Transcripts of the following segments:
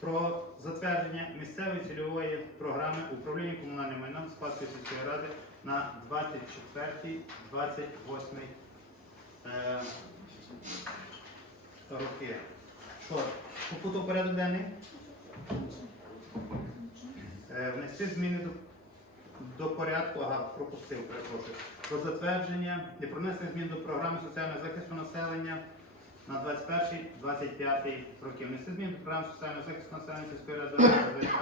про затвердження місцевої цільової програми управління комунальним майном Спасської сільської ради на 24-28 е, роки. Що, попутав порядок денний? Е, Внести зміни до, до порядку, ага, пропустив, перепрошую. Про затвердження і про внесення змін до програми соціального захисту населення на 21-25 роки. Внести змін до програми соціального захисту населення сільської ради,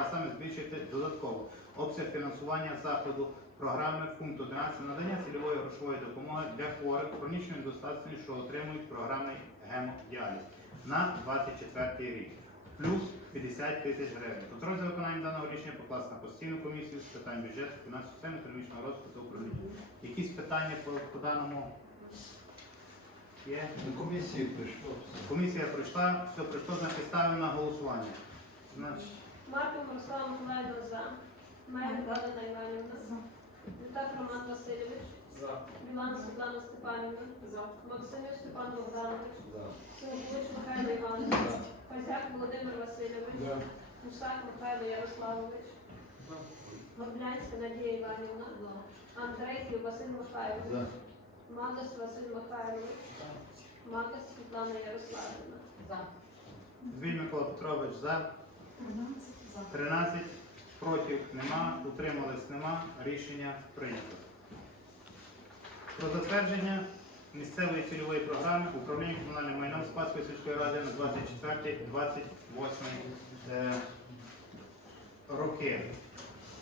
а саме збільшити додатково обсяг фінансування заходу програми пункт 11 надання цільової грошової допомоги для хворих хронічної недостатності, що отримують програмний гемодіаліз на 24 рік. Плюс 50 тисяч гривень. Контроль за виконанням даного рішення покласти на постійну комісію з питань бюджету, фінансового системи, економічного розвитку та управління. Якісь питання по, по даному є? На прийшло. Комісія пройшла, все пройшло, значить ставимо на голосування. Значить, Марков Мирослава Миколаївна за. Майя Галина Іванівна. Вітак Роман Васильович. За. Білан Світлана Степанівна. За. Максимів Степан Богданович. За. Симович Михайло Іванович. Козяк Володимир Васильович. За. Гусак Михайло Ярославович. Горблянська Надія Іванівна. Андрейків Василь Михайлович. За. Мадас Василь Михайлович. Мадас Світлана Ярославівна. За. Двій Микола Петрович за, 13, проти нема, утримались нема, рішення прийнято. Про затвердження місцевої цільової програми управління комунальним майном Спасської сільської ради на 24-28 е, роки.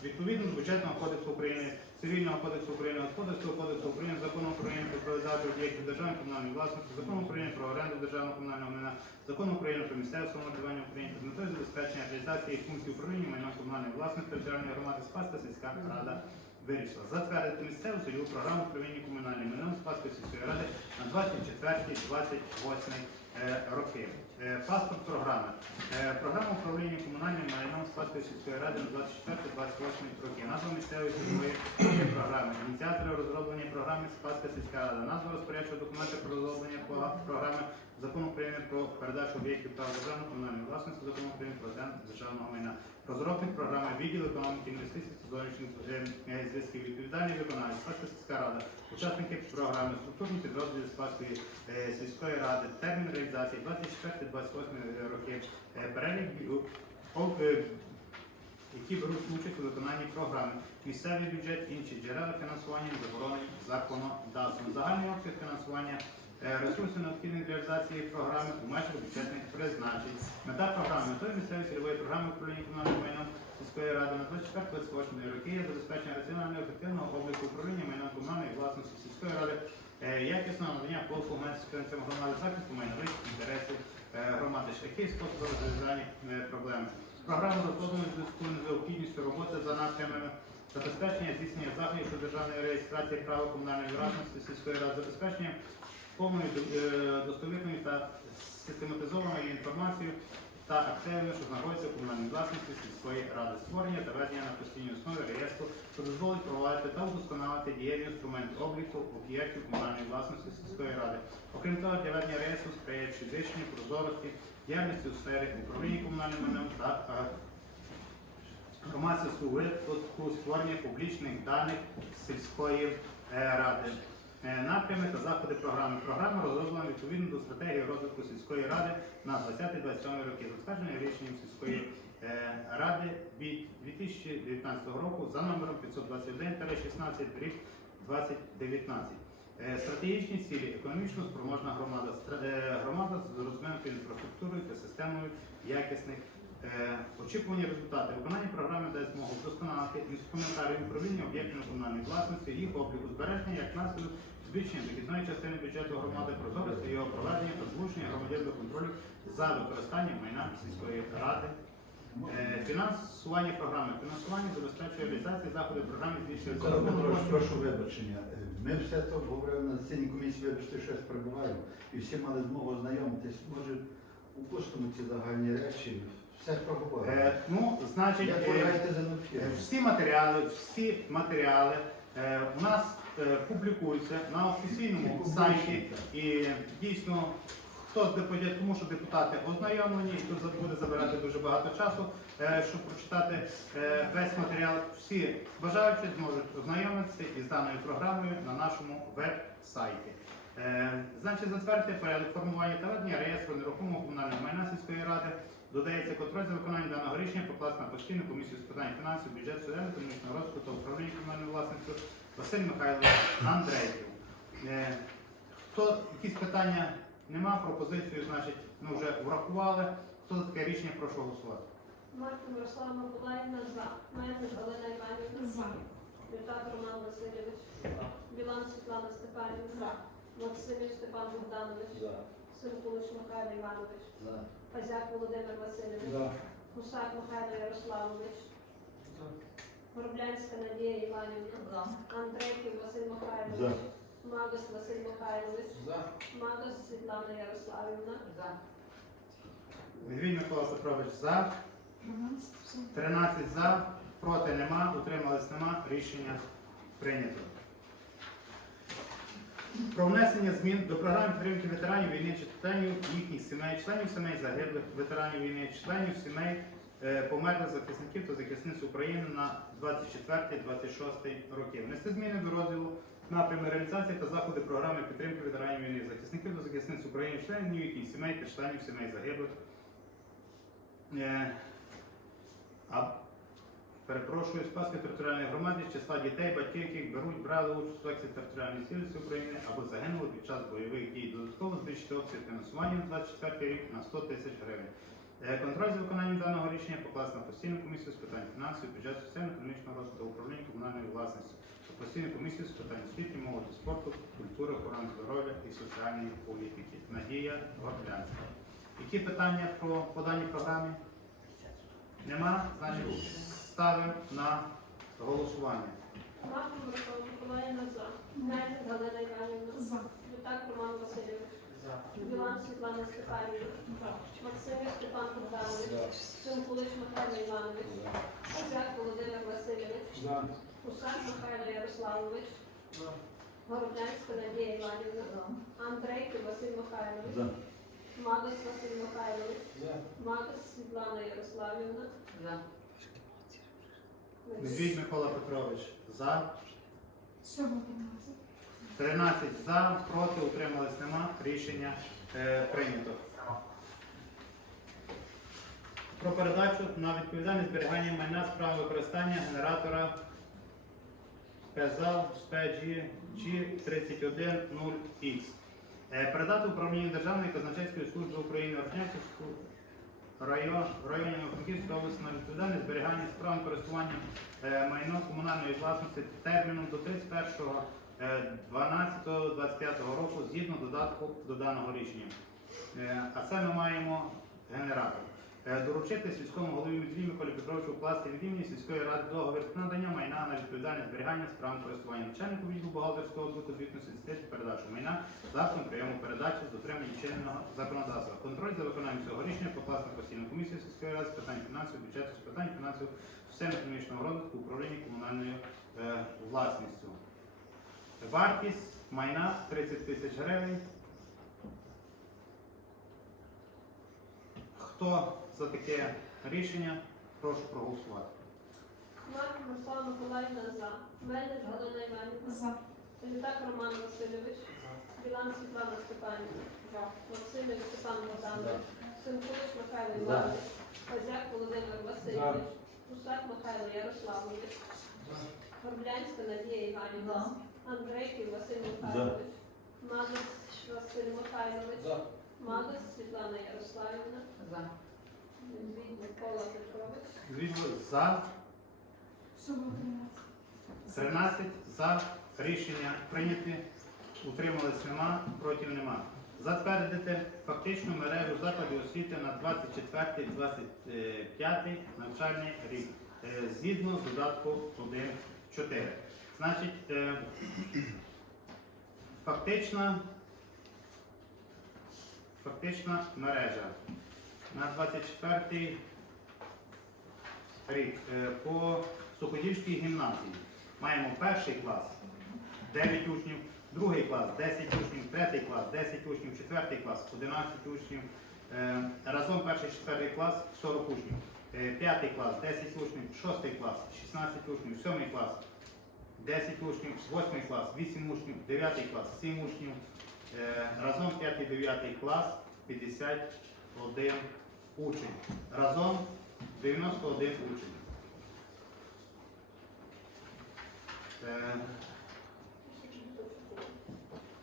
Відповідно до бюджетного кодексу України, цивільного кодексу України, господарського кодексу України, закону України про приватизацію об'єктів державної комунальної власності, закону України про оренду державного комунального майна, закону України про місцеве самоврядування України з метою забезпечення реалізації функцій управління майном комунальної власності територіальної громади Спаська сільська рада вирішила затвердити місцеву цільову програму управління комунальним майном Спаської сільської ради на 24-28 е, роки. Е, Паспорт програми. Е, Програма управління комунальним майном Спаської сільської ради на 24-28 роки. Назва місцевої сільської програми. Ініціатори розроблення програми Спаська сільська рада. Назва розпорядчого документа про розроблення програми Закону України про передачу об'єктів права державної комунальної власності, Закону України про державного майна. Розробник програми відділ економіки, інвестицій та зовнішніх зв'язків. Відповідальний виконавець Спаська сільська рада. Учасники програми, структурні підрозділи Спаської е, сільської ради, термін реалізації 24-28 роки, Е, перелік е, які беруть участь у виконанні програми, місцевий бюджет, інші джерела фінансування заборонені законодавством. Загальний обсяг фінансування ресурси необхідні для реалізації програми у межах бюджетних призначень. Мета програми метою місцевої цільової програми управління комунальним майном сільської ради на 24-28 роки є забезпечення раціонального ефективного обліку управління майном комунальної власності сільської ради, е, якісного надання послуг мешканцям громади захисту майнових інтересів е, громади, шляхи і способи розв'язання е, проблем. Програма розроблена зв'язку з необхідністю роботи за напрямами забезпечення здійснення заходів щодо державної реєстрації права комунальної власності сільської ради, забезпечення повної е, достовірної та систематизованої інформації та активами, що знаходяться в комунальній власності сільської ради, створення та ведення на постійній основі реєстру, що дозволить проводити та удосконалити дієвий інструмент обліку об'єктів комунальної власності сільської ради. Окрім того, для ведення реєстру сприяють підвищенню прозорості, діяльності у сфері управління комунальним майном та е, громадського випадку створення публічних даних сільської е, ради. Е, Напрями та заходи програми. Програма розроблена відповідно до стратегії розвитку сільської ради на 20-27 роки, затвердження рішенням сільської е, ради від 2019 року за номером 521-16 рік 2019. Е, Стратегічні цілі економічно спроможна громада, громада з розвинутою інфраструктурою та системою якісних Очікувані результати виконання програми дасть змогу вдосконалити інструментарій управління об'єктами комунальної власності, їх обліку збереження як наслідок збільшення дохідної частини бюджету громади, прозорості його проведення та залучення громадян до контролю за використанням майна сільської ради. Е, Фінансування програми. Фінансування забезпечує реалізацію заходів програми збільшення Микола Петрович, прошу вибачення. Ми все це обговорили на засіданні комісії, вибачте, що я перебуваю, і всі мали змогу ознайомитись. Може, упустимо ці загальні речі, все проговоримо. Е, Ну, значить, е? Всі матеріали, всі матеріали е, у нас е, публікуються на офіційному сайті і дійсно Хто з депутатів, тому що депутати ознайомлені, і тут буде забирати дуже багато часу, е, щоб прочитати е, весь матеріал. Всі бажаючі зможуть ознайомитися із даною програмою на нашому веб-сайті. Значить, затвердити порядок формування та ведення реєстру нерухомого комунального майна сільської ради. Додається контроль за виконанням даного рішення покласти на постійну комісію з питань фінансів, бюджету, економічного розвитку та управління комунальною власністю Василь Михайлович Андрейків. Е, Хто якісь питання нема, пропозицію, значить, ми вже врахували. Хто за таке рішення, прошу голосувати. Мартин Мирослава Миколаївна за. Мельник Галина Іванівна. За. Вітак Роман Васильович. Білан Світлана Степанівна. Максимів Степан Богданович. Синкулич Михайло Іванович. Пазяк Володимир Васильович. Гусак Михайло Ярославович. Горблянська Надія Іванівна. Андрейків Василь Михайлович. Магас Василь Михайлович. Магас Світлана Ярославівна. Медвідь Микола Петрович за. 13 за, проти нема, утримались нема. Рішення прийнято. Про внесення змін до програми підтримки ветеранів війни, членів їхніх сімей, членів сімей загиблих ветеранів війни, членів сімей померлих захисників та захисниць України на 24-26 роки. Внести зміни до розділу напрями реалізації та заходи програми підтримки ветеранів війни, захисників та захисниць України, членів їхніх сімей та членів сімей загиблих. Е, а перепрошую, Спаської територіальної громади з числа дітей, батьків, яких беруть, брали участь у акції територіальної цілісті України або загинули під час бойових дій. Додатково збільшити обсяг фінансування на 24 рік на 100 тисяч гривень. Контроль за виконанням даного рішення покласти на постійну комісію з питань фінансів, бюджету, соціально-економічного розвитку управління комунальної власності, постійну комісію з питань освіти, молоді, спорту, культури, охорони здоров'я і соціальної політики. Надія Горблянська. Які питання про по даній програмі? Нема? Значить, ставимо на голосування. Галина Іванівна. За. Вітак Роман Васильович. Білан Світлана Степанівна. Максимів Степан Богданович. Синкулич Михайло Іванович. Козяк Володимир Васильович. Гусак Михайло Ярославович. Городнянська Надія Іванівна. Андрейки Василь Михайлович. Магас Василь Михайлович. Магас Світлана Ярославівна. Медвідь Микола Петрович за. Всього 13. 13 за, проти, утримались нема. Рішення е, прийнято. Про передачу на відповідальність зберігання майна з правом використання генератора СПЗАЛ СПГ 3100X. Е, Передати управлінню Державної казначейської служби України район, районі Франківської області на відповідальність зберігання з правом користування е, майном комунальної власності терміном до 31 12-25 року згідно додатку до даного рішення. Е, А це ми маємо генератор. Е, Доручити сільському голові Медві Миколі Петровичу вкласти від імені сільської ради договір надання майна на відповідальне зберігання з правом користування начальнику відділу бухгалтерського обліку звітності інституту передачу майна з прийому передачі з дотриманням чинного законодавства. Контроль за виконанням цього рішення покласти на постійну комісію сільської ради з питань фінансів, бюджету, з питань фінансів, соціально-економічного розвитку, управління комунальною е, власністю. Вартість майна 30 тисяч гривень. Хто за таке рішення? Прошу проголосувати. Мартин Мирослава Миколаївна за. Мельник Галина Іванівна. За. Вітак Роман Васильович. Білан Світлана Степанівна. Максимів Степан Богданович. Синкулич Михайло Іванович. Козяк Володимир Васильович. Гусак Михайло Ярославович. Горблянська Надія Іванівна. Андрейків Василь Михайлович. Магас Василь Михайлович. Магас Світлана Ярославівна. Медвідь Микола Петрович. Звідно за Всього 13. 13 за рішення прийняті. Утримались нема, проти нема. Затвердити фактичну мережу закладів освіти на 24-25 навчальний рік е, згідно з додатку 1.4. Значить, е, фактична, мережа на 24 рік е, по Суходільській гімназії маємо перший клас 9 учнів, другий клас 10 учнів, третій клас 10 учнів, четвертий клас 11 учнів. Е, Разом перший четвертий клас 40 учнів. Е, П'ятий клас 10 учнів, шостий клас 16 учнів, сьомий клас 10 учнів, восьмий клас 8 учнів, дев'ятий клас 7 учнів. Е, Разом 5-9 клас 51 учень. Разом 91 учень. Е,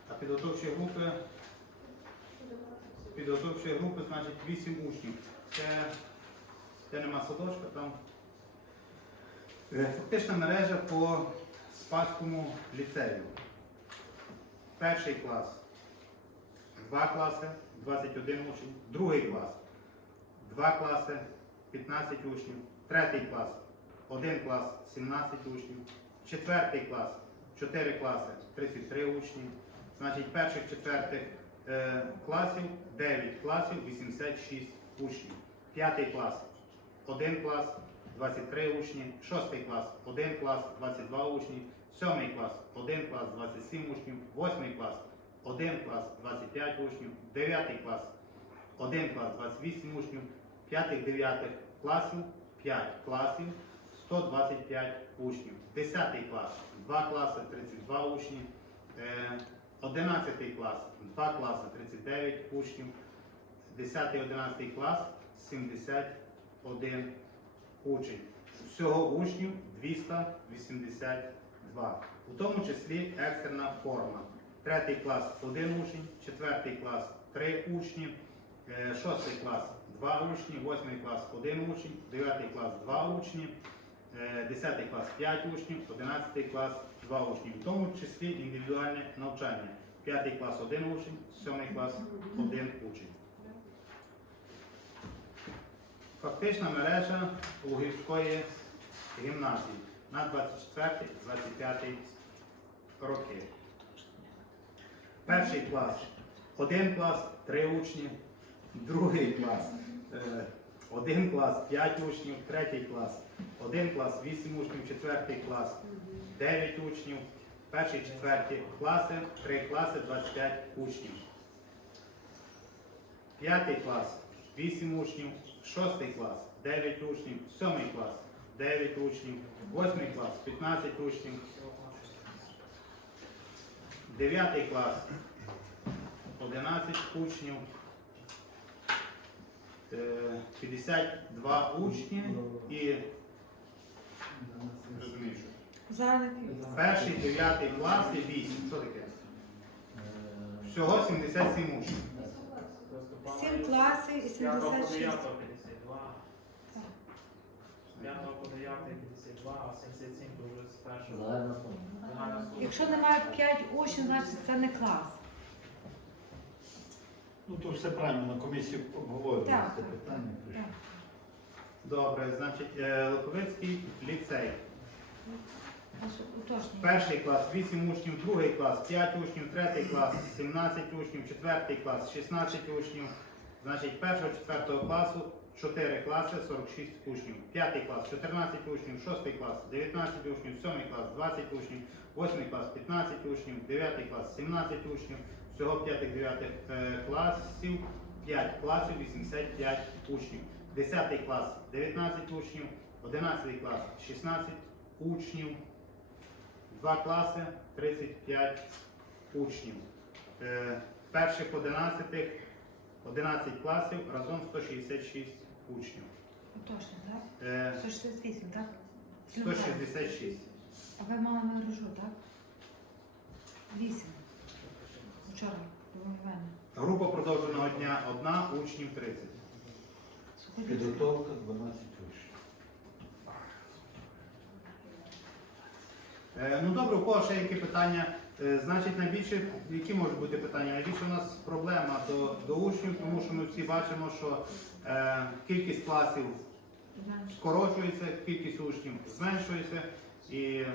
А підготовчі групи, підготовчі групи, значить 8 учнів. Це, це нема садочка там. Е, Фактична мережа по Спаському ліцею. Перший клас 2 класи, 21 учень. Другий клас 2 класи, 15 учнів. Третій клас 1 клас, 17 учнів. Четвертий клас 4 класи, 33 учні. Значить, перших четвертих е, класів 9 класів, 86 учнів. П'ятий клас 1 клас, 23 учні. Шостий клас 1 клас, 22 учні. Сьомий клас 1 клас, 27 учнів. Восьмий клас 1 клас, 25 учнів. Дев'ятий клас 1 клас, 28 учнів. П'ятих, дев'ятих класів 5 класів, 125 учнів. Десятий клас 2 класи, 32 учні. Е, 11 клас 2 класи, 39 учнів. 10-11 клас 71 учень. Всього учнів 282. У тому числі екстрена форма. Третій клас 1 учень, четвертий клас 3 учні, е, шостий клас 2 учні, восьмий клас 1 учень, дев'ятий клас 2 учні, е, десятий клас 5 учнів, одинадцятий клас 2 учні, в тому числі індивідуальне навчання. П'ятий клас 1 учень, сьомий клас 1 учень. Фактична мережа Лугівської гімназії на 24-25 роки. Перший клас один клас, три учні, другий клас е, один клас, п'ять учнів, третій клас, один клас, вісім учнів, четвертий клас, дев'ять учнів, перший, четвертий класи, три класи, 25 учнів. П'ятий клас 8 учнів, шостий клас 9 учнів, сьомий клас 9 учнів, восьмий клас 15 учнів, дев'ятий клас 11 учнів, е, 52 учні і перший, дев'ятий клас і 8. Що таке? Всього 77 учнів. Сім класів і 76. 52. З 5 по 9 52, 77 вже з першого. Загальна сума. Загальна сума. Якщо немає 5 учнів, значить це не клас. Ну то все правильно, на комісії обговорювали Так, це питання. так. Добре, значить, е, Липовицький ліцей. Перший клас 8 учнів, другий клас 5 учнів, третій клас 17 учнів, четвертий клас 16 учнів. Значить, першого, четвертого класу 4 класи, 46 учнів. П'ятий клас 14 учнів, шостий клас 19 учнів, сьомий клас 20 учнів, восьмий клас 15 учнів, дев'ятий клас 17 учнів, всього п'ятих дев'ятих е, класів, 5 класів, 85 учнів. Десятий клас 19 учнів, 11 клас 16 учнів. Два класи 35 учнів. Е, Перших 11, 11 класів разом 166 учнів. Уточнення, так? Е, 168, так? 166. А ви мали мережу, так? 8. Вчора, Іванівна. Група продовженого дня одна, учнів 30. Підготовка 12 учнів. Е, Ну добре, у кого ще які питання? Е, Значить, найбільше, які можуть бути питання? Найбільше у нас проблема до, до учнів, тому що ми всі бачимо, що е, кількість класів скорочується, кількість учнів зменшується і,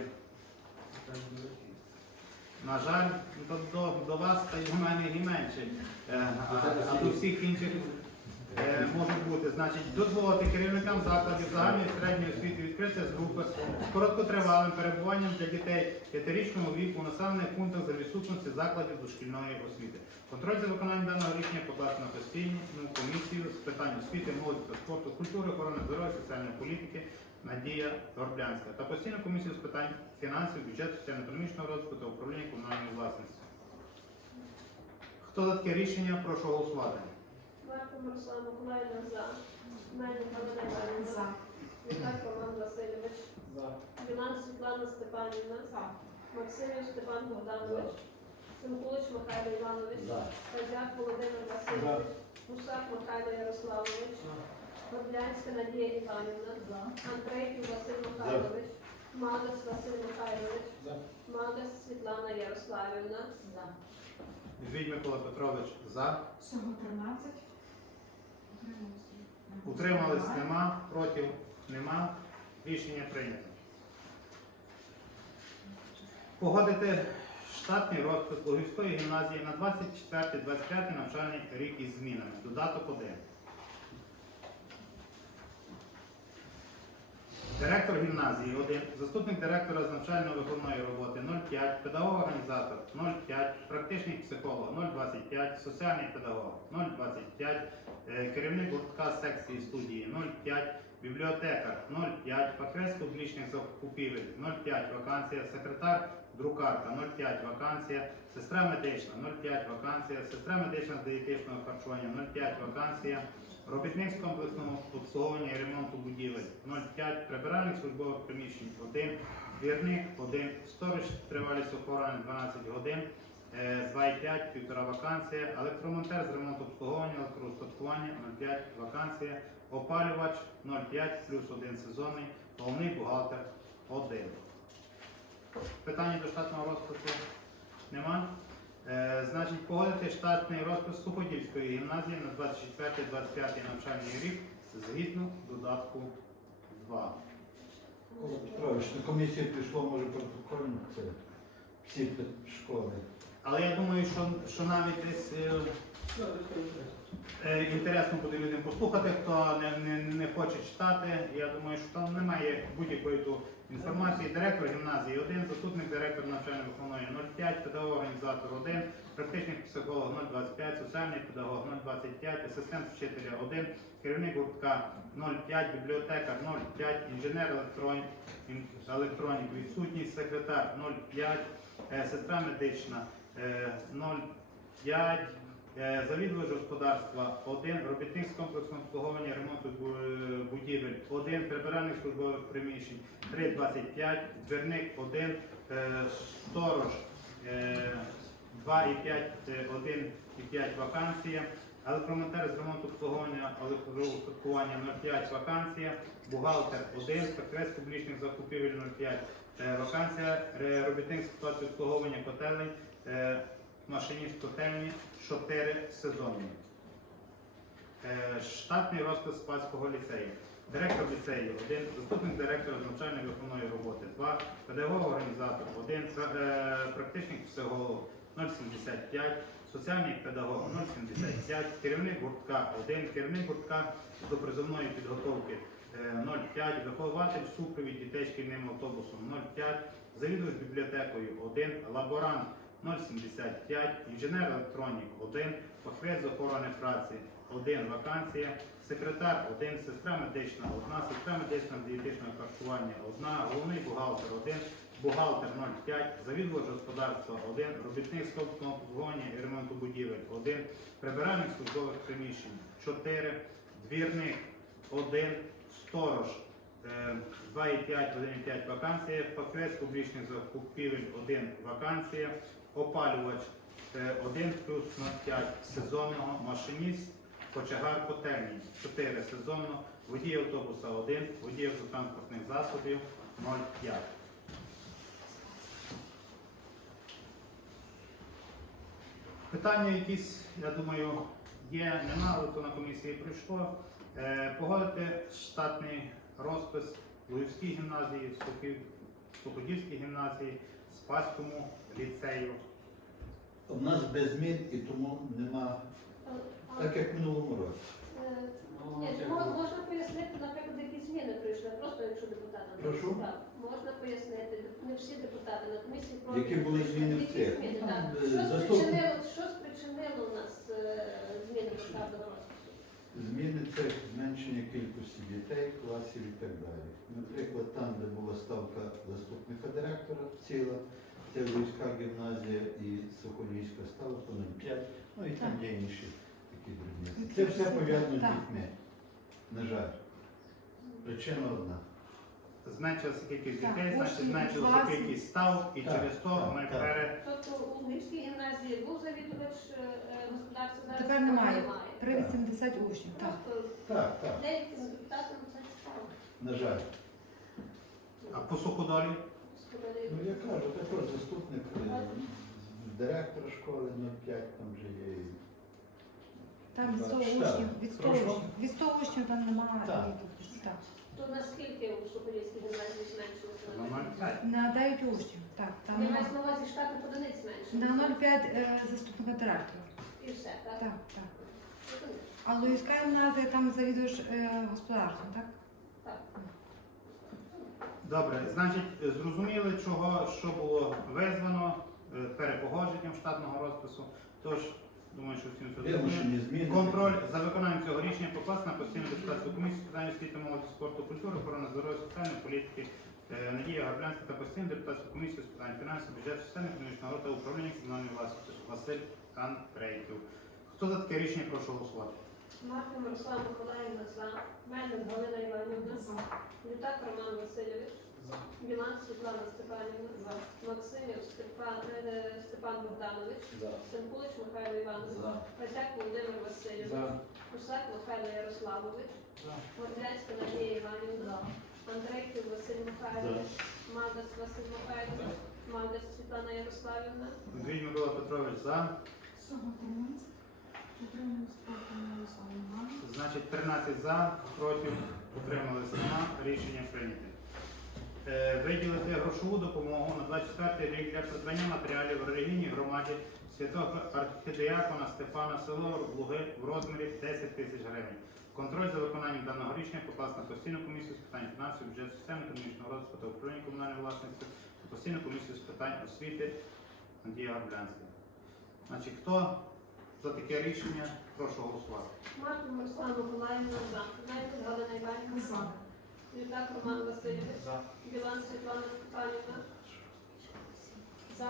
на жаль, до, до, до вас та й до мене і менше. Е, А, а до всіх інших е. Значить, дозволити керівникам закладів загальної середньої освіти відкрити з групи з короткотривалим перебуванням для дітей п'ятирічного віку у населених пунктах за відсутності закладів дошкільної освіти. Контроль за виконанням даного рішення покласти на постійну комісію з питань освіти, молоді та спорту, культури, охорони здоров'я, соціальної політики Надія Горблянська та постійну комісію з питань фінансів, бюджету, соціально-економічного розвитку та управління комунальної власності. Хто за таке рішення, прошу голосувати. Марко Руслан Миколаївна за. Мельник Галина Іванівна. За. Михайло Роман Васильович. За. Білан Світлана Степанівна. За. Максимів Степан Богданович. Семкулич Михайло Іванович. За. Козяк Володимир Васильович. Гусак Михайло Ярославович. Горблянська Надія Іванівна. Андрейків Василь Михайлович. Магас Василь Михайлович. За. Магас Світлана Ярославівна. За. Медвідь Микола Петрович за. Всього 13. Утримались нема, проти нема. Рішення прийнято. Погодити штатний розпис Лугівської гімназії на 24-25 навчальний рік із змінами. Додаток 1. Директор гімназії 1, заступник директора з навчально-виховної роботи 0,5, педагог-організатор 0,5, практичний психолог 0,25, соціальний педагог 0,25, е, керівник гуртка секції студії 0,5, бібліотекар 0,5, фахівець публічних закупівель 0,5 вакансія, секретар друкарка 0,5 вакансія, сестра медична 0,5 вакансія, сестра медична з дієтичного харчування 0,5 вакансія, робітник з комплексного обслуговування і ремонту будівель 0,5, прибиральник службових приміщень 1, двірник 1, сторож тривалість охорони 12 годин, е, 2,5, півтора вакансія, електромонтер з ремонту обслуговування, електроустаткування 0,5 вакансія, опалювач 0,5 плюс 1 сезонний, головний бухгалтер 1. Питання до штатного розпису нема. Е, значить, погодити штатний розпис Суходільської гімназії на 24-25 навчальний рік згідно додатку 2. Микола Петрович, на комісії прийшло, може, протокольно це всі пи- школи. Але я думаю, що, що навіть десь е, е, інтересно буде людям послухати, хто не, не, не хоче читати. Я думаю, що там немає будь-якої тут інформації. Директор гімназії 1, заступник директора навчально-виховної 0,5, педагог-організатор 1, практичний психолог 0,25, соціальний педагог 0,25, асистент вчителя 1, керівник гуртка 0,5, бібліотекар 0,5, інженер електронік, електронік відсутній, секретар 0,5, е, сестра медична е, 0,5, е, завідувач господарства 1, робітник з комплексного обслуговування ремонту будівель 1, прибиральник службових приміщень 3,25, двірник 1, е, сторож е, 2,5, е, 1,5 вакансія, електромонтер з ремонту обслуговування електроустаткування 0,5 вакансія, бухгалтер 1, фахівець публічних закупівель 0,5 е, вакансія, робітник з обслуговування котелень, е, машиніст котельні 4 сезонні. Е, Штатний розпис Спальського ліцею. Директор ліцею 1, заступник директора з навчальної виховної роботи 2, педагог-організатор 1, практичний психолог 0,75, соціальний педагог 0,75, керівник гуртка 1, керівник гуртка до призовної підготовки е, 0,5, вихователь супровід дітей шкільним автобусом 0,5, завідувач бібліотекою 1, лаборант 0,75, інженер електронік 1, фахівець з охорони праці 1 вакансія, секретар 1, сестра медична 1, сестра медична дієтичного харчування 1, головний бухгалтер 1, бухгалтер 0,5, завідувач господарства 1, робітник з комплексного обслуговування і ремонту будівель 1, прибиральник службових приміщень 4, двірник 1, сторож 2,5, 1,5 вакансія, фахівець публічних закупівель 1 вакансія, опалювач 1 плюс 0,5 сезонного, машиніст, кочегар котельні 4 сезонно, водій автобуса 1, водій автотранспортних засобів 0,5. Питання якісь, я думаю, є, нема, але то на комісії прийшло. Е, Погодити штатний розпис Луївській гімназії, Суходільській гімназії, Спаському ліцею. У нас без змін і тому нема, так як в минулому році. е, Ну, Ні, можна пояснити, наприклад, які зміни прийшли, просто якщо депутати не Прошу? Так, Можна пояснити, не всі депутати на комісії про Які були зміни в цих? Що спричинило, у нас зміни штатного розпису? Зміни це зменшення кількості дітей, класів і так далі. Наприклад, там, де була ставка заступника директора ціла, це Львівська гімназія і Соколівська стала по 0,5, ну і там є інші такі дрібниці. Це все пов'язано з дітьми. На жаль. Причина одна. Зменшилася кількість Так, дітей, значить учнів, зменшилася класів. кількість став, і Так, через то так, ми так. пере... Тобто у Львівській гімназії був завідувач е, е, господарства, зараз Тепер його немає. 380 учнів, так. Просто Так, так, деяким депутатам це цікаво. на жаль. А по суходолі? Ну я кажу, також заступник е, директора школи 0,5 там вже є. і- Там від 100 Так. учнів, від 100 Прошу? учнів. Від 100 учнів там немає. Так. так. То наскільки у Соколівській гімназії зменшилося? 0,5. На 9 учнів, так. Там Я маю на увазі штатних одиниць менше. на 0,5 е, заступника директора. І все, так? Так, так. А Луївська гімназія там завідуєш е, господарством, так? Так. Добре, значить, зрозуміли, чого, що було визвано е, перепогодженням штатного розпису. Тож, думаю, що всім це зрозуміло. Зміни. Контроль за виконанням цього рішення покласти на постійну депутатську комісію з питань освіти, молоді, спорту, культури, охорони здоров'я, соціальної політики, е, Надія Гарблянська та постійну депутатську комісію з питань фінансів, бюджету, системи економічного розвитку та управління комунальної власності Василь Андрейків. Хто за таке рішення, прошу голосувати. Марко Мирослав Миколаївна за. Мельник Галина Іванівна за. Лютак Роман Васильович. Білан Світлана Степанівна за. Максимів Степан, е, Степан Богданович. За. Сенкулич Михайло Іванович. За. Козяк Володимир Васильович. За. Кусак Михайло Ярославович. За. Гордянська Надія Іванівна. Андрейків Василь Михайлович. Мандас Василь Михайлович. Мандас Світлана Ярославівна. Андрій Микола Петрович за. Сума 13. Проти голосування. Значить, 13 за, проти, утримались нема, рішення прийняте. Е, Виділити грошову допомогу на 24 рік для придбання матеріалів в релігійній громаді святого архідіякона Стефана село Луги в розмірі 10 тисяч гривень. Контроль за виконанням даного рішення покласти на постійну комісію з питань фінансів, бюджету, системи економічного розвитку та управління комунальної власності та постійну комісію з питань освіти Надія Гарблянська. Значить, хто за таке рішення, прошу голосувати. Марко Мирослав Миколаївна за. Галина Іванівна За. Лютак Роман Васильович. За. Білан Світлана Степанівна. За.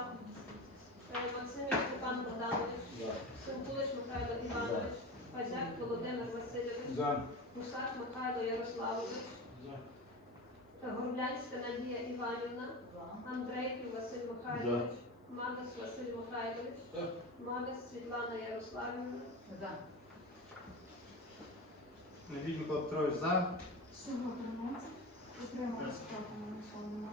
Е, Максимів Степан Богданович. За. Сенкулич Михайло Іванович. Козяк Володимир Васильович. За. Гусак Михайло Ярославович. За. Горлянська Надія Іванівна. Андрейків Василь Михайлович. Магас Василь Михайлович. За. Магас Світлана Ярославівна. За. Микола Петрович за. Сума 13. Утримались проти голосування.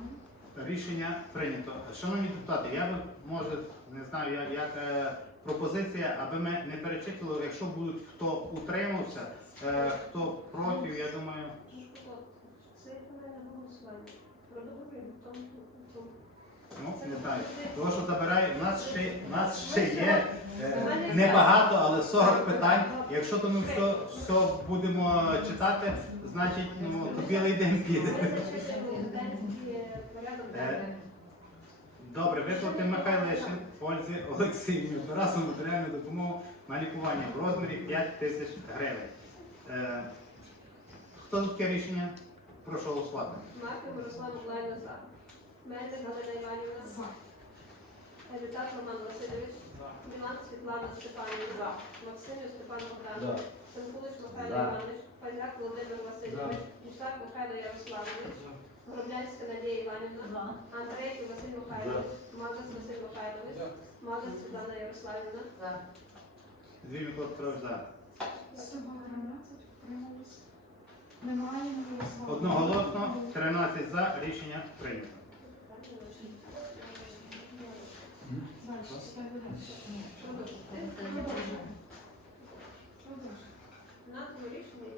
Рішення прийнято. Шановні депутати, я би може не знаю, як, як е, пропозиція, аби ми не перечитували, якщо будуть хто утримався, е, хто проти, я думаю. Це питання голосування. В тому. Ну, не знаю. Того, що забирає, у нас ще, у нас ще є е, небагато, але 40 питань. Якщо то ми все, все будемо читати, значить ну, то білий день піде. Е. Добре, виплати Михайлишин Ользі Олексіївні одноразову матеріальну допомогу на лікування в розмірі 5 тисяч гривень. Е, хто за таке рішення? Прошу голосувати. Марко Мирослав Миколаївна за. Мельник Галина Іванівна. За. Лютак Роман Васильович. Білан Світлана Степанівна. За. Максимів Степан Богданович. Сенкулич Михайло. Іванович. Пазяк Володимир Васильович. Гусак Михайло Ярославович. Горобнянська Надія Іванівна. Андрейків Василь Михайлович. Магас Василь Михайлович. Магас Світлана Ярославівна. Дві за. Сума 13. Утримались. Немає не голосування. Одноголосно 13 за рішення прийнято. Рішення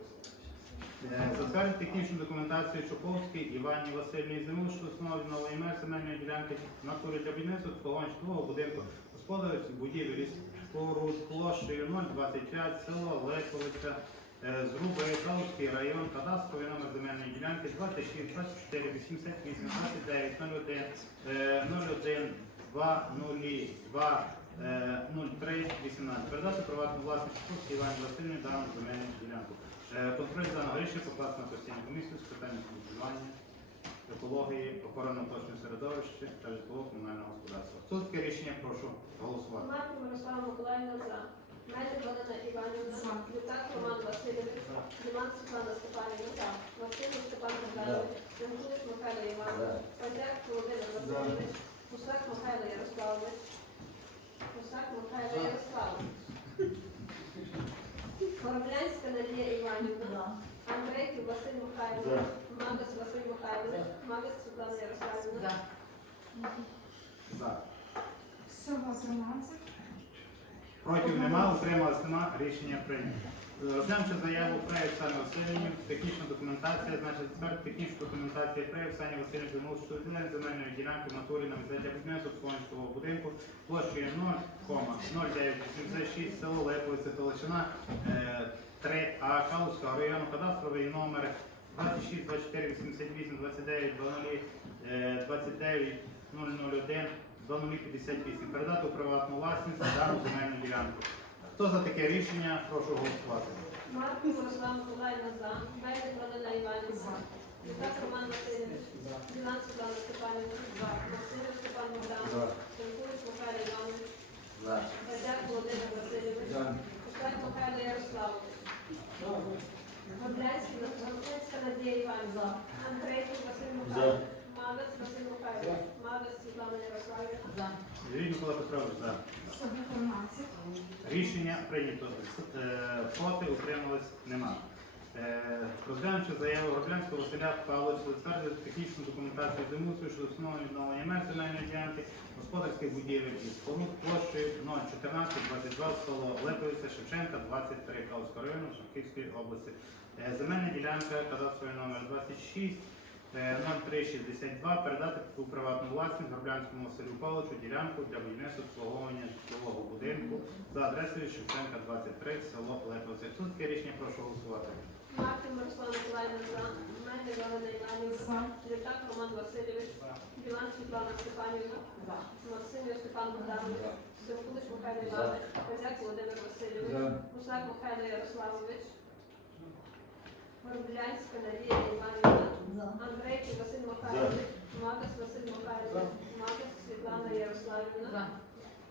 Затвердити технічну документацію Чуповській Івані Васильівні Зиму, що встановлює нової мер земельної ділянки на турі для будівництва обслуговування житлового будинку господарів будівлі споруд площею 025 село Липовиця Е, Зруби Калуський район, кадастровий номер земельної ділянки 26 24 88 29 01 е, 01 2 0 2 е, 03 18. Передати приватну власність Шкурській Івані Васильівні дану земельну ділянку. Е, Контроль даного рішення покласти на постійну комісію з питань будування, екології, охорони оточного середовища та житлового комунального господарства. Хто таке рішення, прошу голосувати. Марко Мирослава Миколаївна за. Мельник Галина Іванівна. За. Лютак Роман Васильович. За. Діман Світлана Степанівна. За. Максимов Степан Михайлович. Семкулич Михайло Іванович. Козяк Володимир Васильович. Гусак Михайло Ярославович. Гусак Михайло Ярославович. Кораблянська Надія Іванівна. Андрейків Василь Михайлович. Магас Василь Михайлович. Магас Світлана Ярославівна. За. Всього 13. Проти нема, утрималась нема, рішення прийнято. Е, Розглянувши заяву про Оксани Васильівні, технічна документація, значить тепер технічна документація про Оксані Васильівні відділення земельної ділянки в натурі на місця будівництва Солонського будинку площею 0,0986 село Липовиця Толочина 3А Калузького району кадастровий номер 26 24 88 29 00 е, 29 001 2058 передати у приватну власність дану земельну ділянку. Хто за таке рішення, прошу голосувати. Марко Мирослава Миколаївна за. Мельник Галина Іванівна. Лютак Роман Васильович. Ділан Світлана Степанівна. За. Максимов Степан Богданович. Семкулич Михайло Іванович. Бадяк Володимир Васильович. Костак Михайло Ярославович. Горлянська Надія Іванівна. Андрейко Василь Михайлович. Мавець Василь Михайлович. Мавець Світлана Ярославівна. Юрій Микола Петрович за. Всього 13. Рішення прийнято. Е, Проти утримались нема. Е, Розглянувши заяву Горлянського Василя Павловича затвердити технічну документацію землеустрою щодо встановлення відновлення меж земельної ділянки, господарських будівель і споруд площею 014 22 село Липовиця Шевченка 23 Калузького району Шевківської області. Е, Земельна ділянка, кадастровий номер 26 е, 0362 передати у приватну власність Горблянському Василю Павловичу ділянку для будівництва обслуговування житлового будинку за адресою Шевченка 23, село Липовиця. Тут таке рішення прошу голосувати. Марко Мирослава Миколаївна за. Мельник Галина Іванівна. За. Лютак Роман Васильович. Білан Світлана Степанівна. Максимів Степан Богданович. Семкулич Михайло Іванович. Козяк Володимир Васильович. Гусак Михайло Ярославович. Горблянська Надія Іванівна. Андрей Василь Макарович, Магас Василь Макарович, Магас Світлана Ярославівна.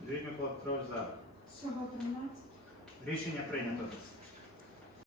Дві Микола Петрович за. Всього 13. Рішення прийнято.